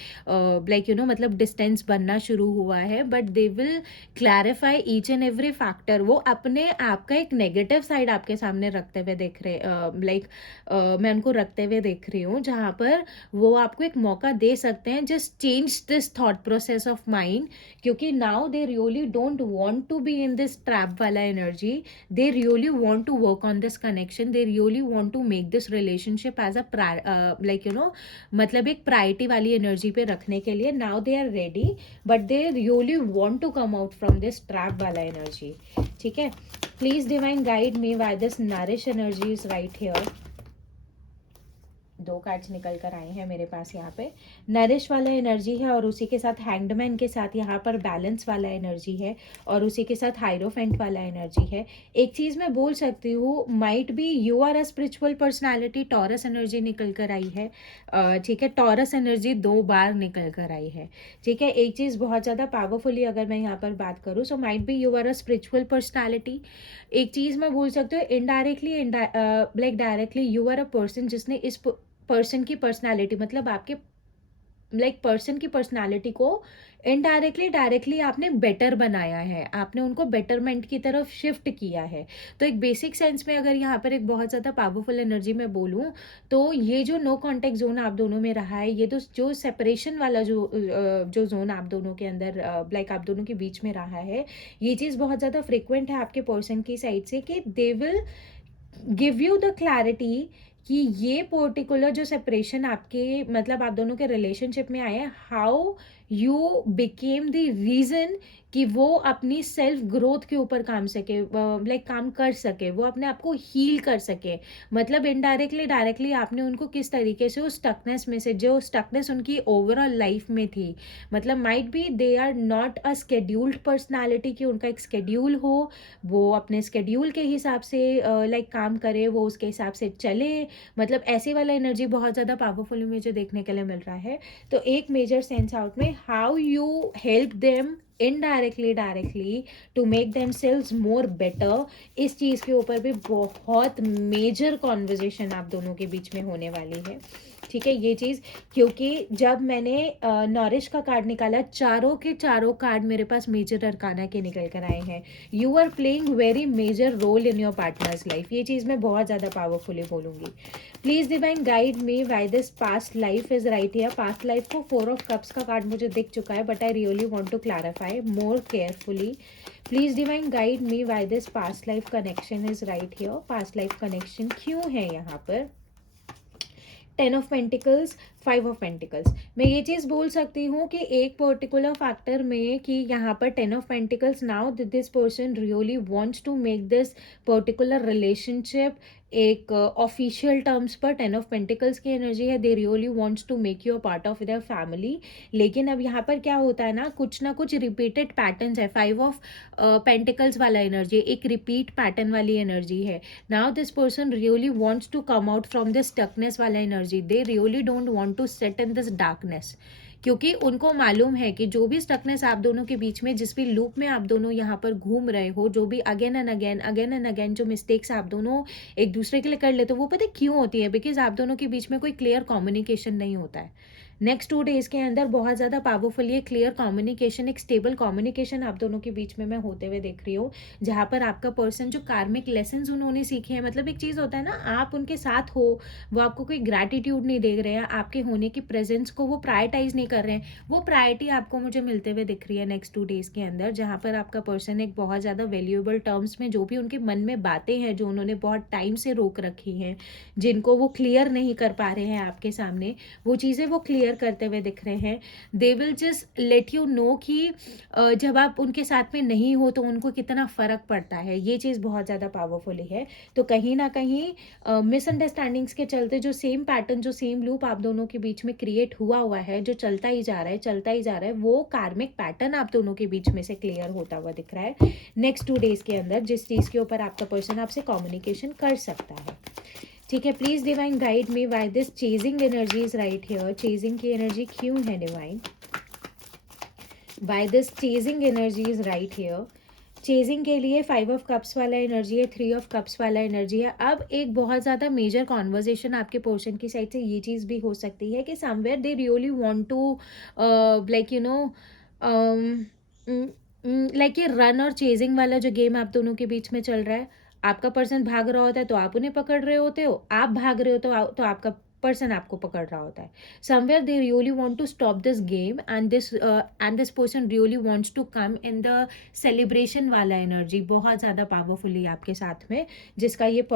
मतलब डिस्टेंस बनना शुरू हुआ है। But they will clarify each and every factor. वो अपने आप का एक नेगेटिव साइड आपके सामने रखते हुए देख रहे, मैं उनको रखते हुए देख रही हूँ, जहाँ पर वो आपको एक मौका दे सकते हैं, just change this thought process of mind, क्योंकि now they really don't want to be in this trap वाला energy. they really want to work on this connection, they really want to make this relationship as a मतलब एक priority वाली energy पे रखने के लिए now they are ready, but they really want to come out from this trap वाला energy, ठीक है। Please divine guide me why this nourish energy is right here। 2 cards निकल कर आए हैं मेरे पास यहाँ पे। नरिश वाला एनर्जी है और उसी के साथ हैंगडमैन के साथ यहाँ पर बैलेंस वाला एनर्जी है और उसी के साथ हाइरोफेंट वाला एनर्जी है। एक चीज़ मैं बोल सकती हूँ, might be you are a spiritual personality. Taurus energy निकल कर आई है, ठीक है। टॉरस एनर्जी 2 बार निकल कर आई है, ठीक है। एक चीज़ बहुत ज़्यादा पावरफुली अगर मैं यहाँ पर बात करूँ, so might be you are a spiritual personality. एक चीज़ मैं बोल सकती हूँ, indirectly directly you are a person जिसने इस पर्सन की पर्सनालिटी, मतलब आपके पर्सन की पर्सनालिटी को इनडायरेक्टली डायरेक्टली आपने बेटर बनाया है, आपने उनको बेटरमेंट की तरफ शिफ्ट किया है। तो एक बेसिक सेंस में अगर यहाँ पर एक बहुत ज़्यादा पावरफुल एनर्जी में बोलूँ, तो ये जो नो कॉन्टेक्ट जोन आप दोनों में रहा है, ये तो जो सेपरेशन वाला जो जोन आप दोनों के अंदर आप दोनों के बीच में रहा है, ये चीज़ बहुत ज़्यादा फ्रिक्वेंट है आपके पर्सन की साइड से कि they will give you the clarity कि ये पर्टिकुलर जो सेपरेशन आपके आप दोनों के रिलेशनशिप में आए हैं, how you became the reason कि वो अपनी सेल्फ ग्रोथ के ऊपर काम कर सके, वो अपने आप को हील कर सके। मतलब इनडायरेक्टली डायरेक्टली आपने उनको किस तरीके से उस स्टकनेस में से, जो स्टकनेस उनकी ओवरऑल लाइफ में थी, मतलब might be they are not a scheduled personality, कि उनका एक स्केड्यूल हो, वो अपने स्केड्यूल के हिसाब से काम करे, वो उसके हिसाब से चले, मतलब ऐसे वाला एनर्जी बहुत ज़्यादा पावरफुल मुझे देखने के लिए मिल रहा है। तो एक मेजर सेंस आउट में how you help them indirectly directly to make them selves more better, इस चीज़ के ऊपर भी बहुत मेजर कॉन्वर्जेशन आप दोनों के बीच में होने वाली है। ठीक है, ये चीज़, क्योंकि जब मैंने नॉरिश का कार्ड निकाला, चारों के चारों कार्ड मेरे पास मेजर अरकाना के निकल कर आए हैं। You are playing very major role in your partners life, ये चीज़ मैं बहुत ज़्यादा पावरफुली बोलूँगी। Please divine guide me why this past life is right here. Past life को 4 ऑफ कप्स का कार्ड मुझे दिख चुका है, but I really want to clarify more carefully. Please divine guide me why this past life connection is right here. Past life connection क्यों है यहाँ पर? 10 ऑफ पेंटिकल्स, 5 ऑफ पेंटिकल्स। मैं ये चीज़ बोल सकती हूँ कि एक पर्टिकुलर फैक्टर में कि यहाँ पर 10 of pentacles, now this person really wants to make this particular relationship एक ऑफिशियल टर्म्स पर। 10 ऑफ पेंटिकल्स की एनर्जी है, they really wants to make you a part of their family. लेकिन अब यहाँ पर क्या होता है ना कुछ रिपीटेड पैटर्न्स है। 5 ऑफ पेंटिकल्स वाला एनर्जी एक रिपीट पैटर्न वाली एनर्जी है। Now this person really wants to come out from this stuckness वाला energy, they really don't want to set in this darkness, क्योंकि उनको मालूम है कि जो भी स्टकनेस आप दोनों के बीच में, जिस भी लूप में आप दोनों यहाँ पर घूम रहे हो, जो भी अगेन एंड अगेन जो मिस्टेक्स आप दोनों एक दूसरे के लिए कर लेते हो, वो पता है क्यों होती है? बिकॉज आप दोनों के बीच में कोई क्लियर कम्युनिकेशन नहीं होता है। नेक्स्ट 2 डेज के अंदर बहुत ज़्यादा पावरफुली एक क्लियर कम्युनिकेशन, एक स्टेबल कम्युनिकेशन आप दोनों के बीच में मैं होते हुए देख रही हूँ, जहाँ पर आपका पर्सन जो कार्मिक लेसन्स उन्होंने सीखे हैं, मतलब एक चीज़ होता है ना, आप उनके साथ हो, वो आपको कोई ग्रैटिट्यूड नहीं दे रहे हैं, आपके होने की प्रेजेंस को वो प्रायोरिटाइज नहीं कर रहे हैं, वो प्रायोरिटी आपको मुझे मिलते हुए दिख रही है नेक्स्ट 2 डेज के अंदर, जहाँ पर आपका पर्सन एक बहुत ज़्यादा वैल्यूएबल टर्म्स में जो भी उनके मन में बातें हैं, जो उन्होंने बहुत टाइम से रोक रखी हैं, जिनको वो क्लियर नहीं कर पा रहे हैं आपके सामने, वो चीज़ें वो क्लियर करते हुए दिख रहे हैं। They will just let you know कि जब आप उनके साथ में नहीं हो तो उनको कितना फ़र्क पड़ता है, ये चीज़ बहुत ज़्यादा पावरफुली है। तो कहीं ना कहीं मिसअंडरस्टैंडिंग्स के चलते जो सेम पैटर्न, जो सेम लूप आप दोनों के बीच में क्रिएट हुआ है, जो चलता ही जा रहा है, वो कार्मिक पैटर्न आप दोनों के बीच में से क्लियर होता हुआ दिख रहा है नेक्स्ट 2 डेज के अंदर, जिस चीज़ के ऊपर आपका पर्सन आपसे कम्युनिकेशन कर सकता है। ठीक है, please divine guide me why this chasing energy is right here. Chasing की एनर्जी क्यों है divine? Why this chasing energy is right here. Chasing के लिए 5 ऑफ कप्स वाला एनर्जी है, 3 ऑफ कप्स वाला एनर्जी है। अब एक बहुत ज़्यादा मेजर कॉन्वर्जेशन आपके पोर्शन की साइड से ये चीज़ भी हो सकती है कि somewhere they really want to like you know like ये रन और चेजिंग वाला जो गेम आप दोनों के बीच में चल रहा है, आपका पर्सन भाग रहा होता है तो आप उन्हें पकड़ रहे होते हो, आप भाग रहे हो तो आपका पर्सन आपको पकड़ रहा होता है। Somewhere they really want to stop this game and this person really wants to come in the celebration वाला एनर्जी बहुत ज़्यादा पावरफुली आपके साथ में, जिसका ये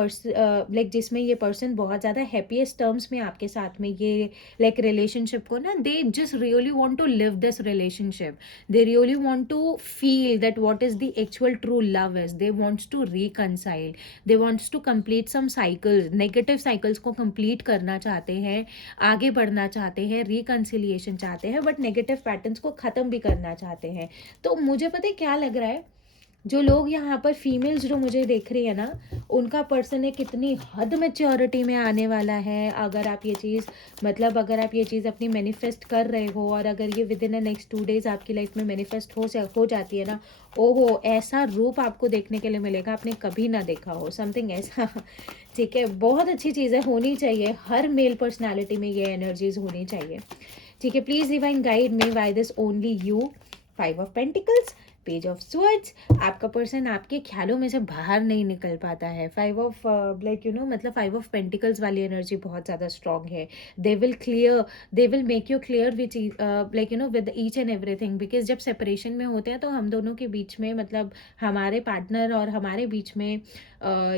जिसमें ये पर्सन बहुत ज़्यादा हैप्पीएस्ट टर्म्स में आपके साथ में ये रिलेशनशिप को ना, they just really want to live this relationship, they really want to feel that what is the actual true love is, they wants to reconcile, they wants to complete some cycles, negative cycles को complete करना चाहते हैं, आगे बढ़ना चाहते हैं, reconciliation चाहते हैं, but negative patterns को ख़त्म भी करना चाहते हैं। तो मुझे पता है क्या लग रहा है, जो लोग यहाँ पर फीमेल्स जो मुझे देख रही है ना, उनका पर्सन है कितनी हद मैच्योरिटी में आने वाला है। अगर आप ये चीज़ अपनी मैनिफेस्ट कर रहे हो, और अगर ये with in the next 2 days आपकी लाइफ में मैनिफेस्ट हो जाती है ना, ओहो ऐसा रूप आपको देखने के लिए मिलेगा आपने कभी ना देखा हो, समथिंग ऐसा। ठीक है, बहुत अच्छी चीज़ें होनी चाहिए, हर मेल पर्सनैलिटी में ये एनर्जीज होनी चाहिए। ठीक है, please divine guide me why this only you. 5 of pentacles, page of swords, आपका पर्सन आपके ख्यालों में से बाहर नहीं निकल पाता है. 5 ऑफ मतलब 5 ऑफ पेंटिकल्स वाली एनर्जी बहुत ज़्यादा स्ट्रॉन्ग है. They will make you clear which with each and everything. Because जब सेपरेशन में होते हैं तो हम दोनों के बीच में, मतलब हमारे पार्टनर और हमारे बीच में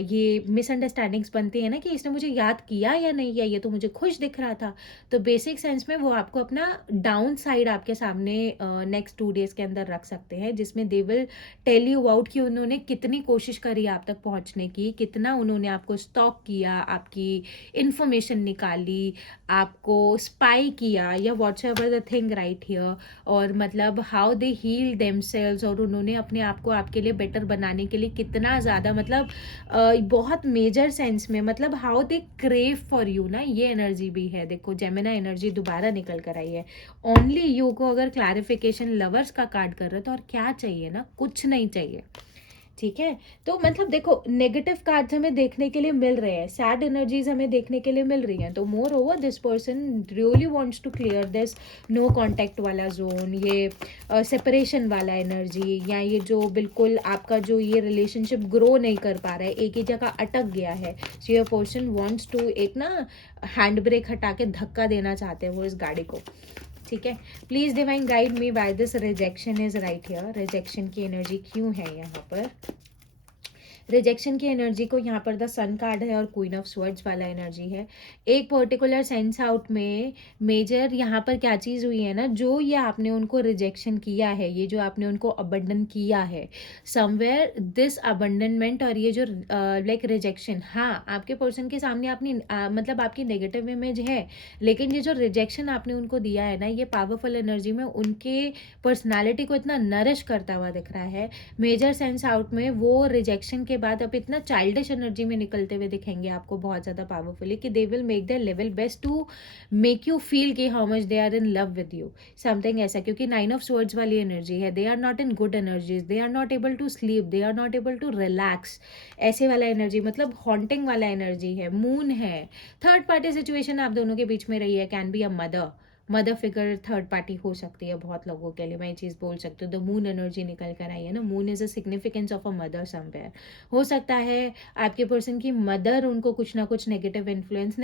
ये मिसअंडरस्टैंडिंग्स बनती है ना कि इसने मुझे याद किया या नहीं किया, ये तो मुझे खुश दिख रहा था. तो बेसिक सेंस में वो आपको अपना डाउन साइड आपके सामने नेक्स्ट 2 days के अंदर रख सकते हैं, जिसमें they will tell you out कि उन्होंने कितनी कोशिश करी आप तक पहुंचने की, कितना उन्होंने आपको स्टॉक किया, आपकी इंफॉर्मेशन निकाली, आपको स्पाई किया, या what's ever the thing right here. और मतलब हाउ दे हील देमसेल्व्स, और उन्होंने अपने आप को आपके लिए बेटर बनाने के लिए कितना ज़्यादा, मतलब बहुत मेजर सेंस में, मतलब how they crave for you ना, ये एनर्जी भी है. देखो जेमिनी एनर्जी दोबारा निकल कर आई है. ओनली यू को अगर क्लैरिफिकेशन लवर्स का कार्ड कर रहा है तो और क्या चाहिए ना, कुछ नहीं चाहिए. ठीक है, तो मतलब देखो नेगेटिव कार्ड्स हमें देखने के लिए मिल रहे हैं, सैड एनर्जीज हमें देखने के लिए मिल रही हैं. तो moreover this person really wants to clear this no contact वाला जोन, ये सेपरेशन वाला एनर्जी, या ये जो बिल्कुल आपका जो ये रिलेशनशिप ग्रो नहीं कर पा रहा है, एक ही जगह अटक गया है. So your person wants to एक ना हैंड ब्रेक हटा के धक्का देना चाहते हैं वो इस गाड़ी को. ठीक है, please divine guide me why this rejection is right here. Rejection की एनर्जी क्यों है यहाँ पर? रिजेक्शन की एनर्जी को यहाँ पर द सन कार्ड है और क्वीन ऑफ स्वर्ड्स वाला एनर्जी है. एक पर्टिकुलर सेंस आउट में मेजर यहाँ पर क्या चीज़ हुई है ना, जो ये आपने उनको रिजेक्शन किया है, ये जो आपने उनको अबंडन किया है, समवेयर दिस अबंडनमेंट और ये जो लाइक रिजेक्शन, हाँ आपके पर्सन के सामने अपनी मतलब आपकी नेगेटिव इमेज है, लेकिन ये जो रिजेक्शन आपने उनको दिया है ना, ये पावरफुल एनर्जी में उनके पर्सनैलिटी को इतना नरिश करता हुआ दिख रहा है. मेजर सेंस आउट में वो रिजेक्शन के बाद अब इतना चाइल्डिश एनर्जी में निकलते हुए दिखेंगे आपको बहुत ज़्यादा पावरफुली, कि they will make their level best to make you feel कि how much they are in love with you, something ऐसा. क्योंकि 9 ऑफ स्वर्ड्स वाली एनर्जी है, they are not in good energies, they are not able to sleep, they are not able to relax, ऐसे वाला energy, मतलब haunting वाला energy है. Moon है, थर्ड पार्टी सिचुएशन आप दोनों के बीच में रही है, can be a mother figure third party हो सकती है बहुत लोगों के लिए, मैं ये चीज़ बोल सकती हूँ. द मून एनर्जी निकल कर आई है ना, moon is a significance of a mother somewhere. हो सकता है आपके पर्सन की मदर उनको कुछ ना कुछ नेगेटिव इन्फ्लुएंस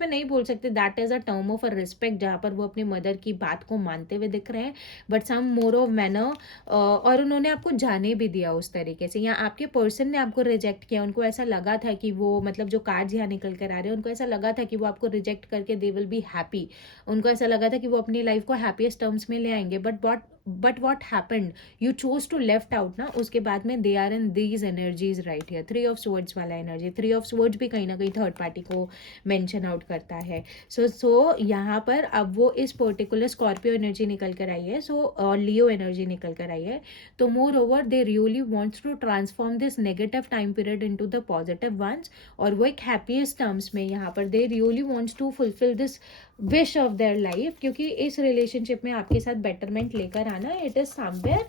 में नहीं बोल सकते, that is a term of a respect, जहाँ पर वो अपनी मदर की बात को मानते हुए दिख रहे हैं, but some more of manner, और उन्होंने आपको जाने भी दिया उस तरीके से, या आपके पर्सन ने आपको रिजेक्ट किया, उनको ऐसा लगा था कि वो, मतलब जो कार्ड्स यहाँ निकल कर आ रहे हैं, उनको ऐसा लगा था कि वो आपको रिजेक्ट करके दे विल बी हैप्पी, उनको ऐसा लगा था कि वो अपनी लाइफ को हैप्पीएस्ट टर्म्स में ले आएंगे. But what happened, you chose to left out ना, उसके बाद में they are in these energies right here. 3 of swords वाला एनर्जी, 3 ऑफ स्वर्ड्स भी कहीं ना कहीं थर्ड पार्टी को मेंशन आउट करता है. सो यहाँ पर अब वो इस पर्टिकुलर स्कॉर्पियो एनर्जी निकल कर आई है, और लियो एनर्जी निकल कर आई है. तो moreover they really wants to transform this negative time period into the positive ones, और वो एक हैप्पीएस्ट टर्म्स में यहाँ पर they really wants to fulfil this wish of their life. क्योंकि इस रिलेशनशिप में आपके साथ बेटरमेंट लेकर आना, इट इज समवेयर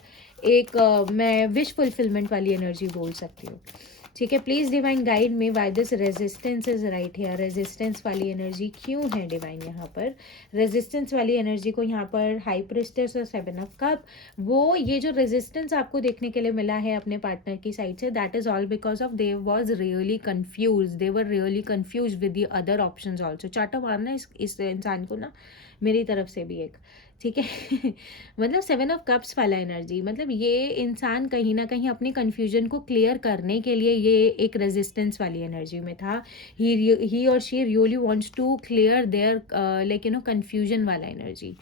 एक मैं विश फुलफिलमेंट वाली एनर्जी बोल सकती हूँ. ठीक है, प्लीज डिवाइन गाइड में why this resistance is right here. Resistance वाली एनर्जी क्यों है डिवाइन यहाँ पर? रेजिस्टेंस वाली एनर्जी को यहाँ पर हाई प्रिस्टेस और 7 ऑफ कप, वो ये जो रेजिस्टेंस आपको देखने के लिए मिला है अपने पार्टनर की साइड से, that is all because of they was really confuse, they were really confuse with the other option also. चाटा मारना इस इंसान को ना, मेरी तरफ से भी एक, ठीक है. मतलब 7 ऑफ कप्स वाला एनर्जी, मतलब ये इंसान कहीं ना कहीं अपनी कन्फ्यूजन को क्लियर करने के लिए ये एक रेजिस्टेंस वाली एनर्जी में था. ही और she really wants to clear their like confusion वाला एनर्जी.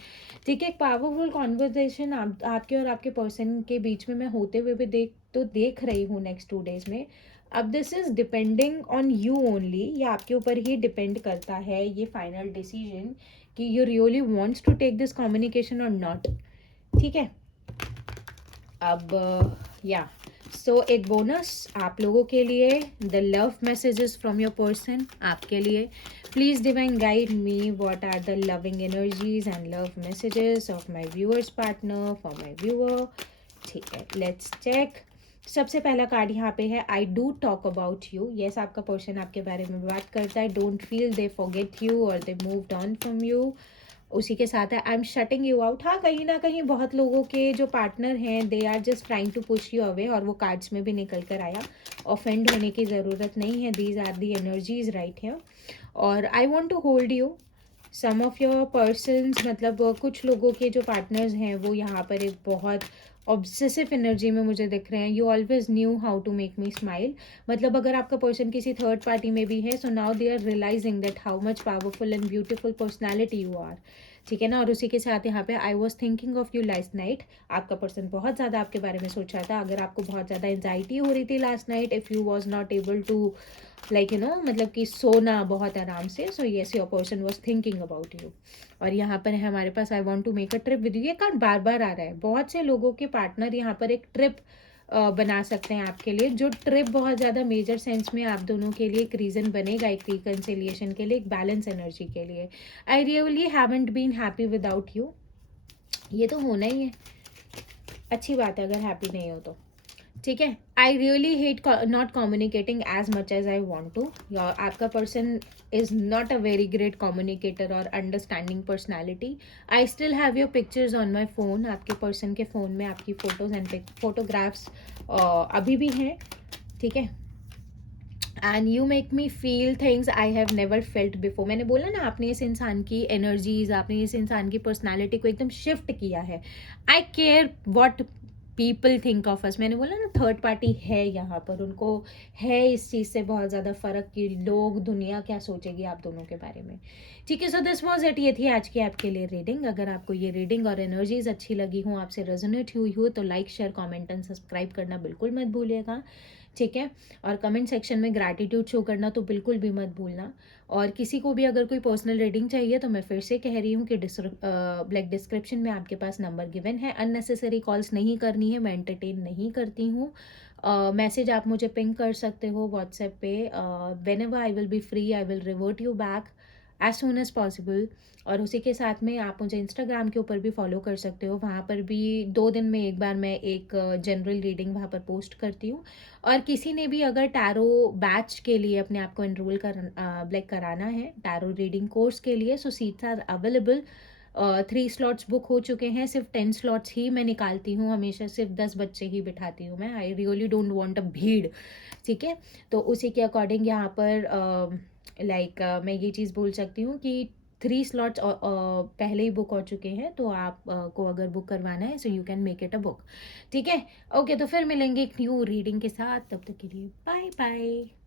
ठीक है, एक पावरफुल कॉन्वर्जेशन आपके और आपके पर्सन के बीच में मैं होते हुए भी देख रही हूँ नेक्स्ट 2 days में. अब this is depending on you only, ये आपके ऊपर ही डिपेंड करता है ये फाइनल डिसीजन कि you really wants to take this communication और नॉट. ठीक है, अब या सो एक बोनस आप लोगों के लिए, the love messages from your person आपके लिए. Please divine guide me what are the loving energies and love messages of my viewers partner for my viewer. ठीक है, लेट्स चेक. सबसे पहला कार्ड यहाँ पे है, I do talk about you. Yes, आपका पर्सन आपके बारे में बात करता है. Don't feel they forget you और they moved on from you. उसी के साथ है I am shutting you out. हाँ, कहीं ना कहीं बहुत लोगों के जो पार्टनर हैं they are just trying to push you away, और वो कार्ड्स में भी निकल कर आया। ऑफेंड होने की ज़रूरत नहीं है, these are the energies right here. और I want to hold you. Some of your persons, मतलब कुछ लोगों के जो पार्टनर्स हैं वो यहाँ पर एक बहुत ऑब्सेसिव एनर्जी में मुझे दिख रहे हैं। You always knew how to make me smile. मतलब अगर आपका पर्सन किसी थर्ड पार्टी में भी है, so now they are realising that how much powerful and beautiful personality you are. ठीक है ना। और उसी के साथ यहाँ पे I was thinking of you last night. आपका पर्सन बहुत ज़्यादा आपके बारे में सोच रहा था। अगर आपको बहुत ज़्यादा एंजाइटी हो रही थी last night, if you was not able to like you know, मतलब कि सोना बहुत आराम से, so yes your person was thinking about you. और यहाँ पर है हमारे पास I want to make a trip with you. ये कार्ड बार बार आ रहा है। बहुत से लोगों के पार्टनर यहाँ पर एक ट्रिप बना सकते हैं आपके लिए, जो ट्रिप बहुत ज़्यादा मेजर सेंस में आप दोनों के लिए एक रीज़न बनेगा, एक रिकन्सिलिएशन के लिए, एक बैलेंस एनर्जी के लिए। I really haven't been happy without you. ये तो होना ही है, अच्छी बात है अगर हैप्पी नहीं हो तो। ठीक है। I really hate not communicating as much as I want to. आपका person is not a very great communicator और understanding personality. I still have your pictures on my phone. आपके पर्सन के फ़ोन में आपकी फ़ोटोज़ एंड फोटोग्राफ्स अभी भी हैं। ठीक है। And you make me feel things I have never felt before. मैंने बोला ना, आपने इस इंसान की एनर्जीज, आपने इस इंसान की पर्सनालिटी को एकदम शिफ्ट किया है। I care what people think of us. मैंने बोला ना, थर्ड पार्टी है यहाँ पर, उनको है इस चीज़ से बहुत ज़्यादा फ़र्क कि लोग, दुनिया क्या सोचेगी आप दोनों के बारे में। ठीक है। So this was it. ये थी आज की आपके लिए रीडिंग। अगर आपको ये रीडिंग और एनर्जीज अच्छी लगी हो, आपसे रेजोनेट हुई हो, तो like, share, comment and subscribe करना बिल्कुल मत भूलिएगा। ठीक है। और कमेंट सेक्शन में ग्रैटिट्यूड शो करना तो बिल्कुल भी मत भूलना। और किसी को भी अगर कोई पर्सनल रीडिंग चाहिए तो मैं फिर से कह रही हूँ कि ब्लैक डिस्क्रिप्शन में आपके पास नंबर गिवन है। अननेसेसरी कॉल्स नहीं करनी है, मैं एंटरटेन नहीं करती हूँ। मैसेज आप मुझे पिंग कर सकते हो व्हाट्सएप पे। Whenever I will be free I will revert you back as soon as possible. और उसी के साथ में आप मुझे इंस्टाग्राम के ऊपर भी फॉलो कर सकते हो। वहाँ पर भी 2 दिन में एक बार मैं एक जनरल रीडिंग वहाँ पर पोस्ट करती हूँ। और किसी ने भी अगर टैरो बैच के लिए अपने आप को एनरोल कराना है, टैरो रीडिंग कोर्स के लिए, so seats are available. 3 slots book हो चुके हैं। सिर्फ 10 स्लॉट्स ही मैं निकालती हूँ हमेशा, सिर्फ 10 बच्चे ही बिठाती हूँ मैं। आई रियली डोंट वांट अ भीड़। ठीक है। तो उसी के अकॉर्डिंग यहाँ पर मैं ये चीज़ बोल सकती हूँ कि 3 स्लॉट्स पहले ही बुक हो चुके हैं। तो आप को अगर बुक करवाना है, so you can make it a book. ठीक है। ओके, तो फिर मिलेंगे एक न्यू रीडिंग के साथ। तब तक के लिए बाय बाय।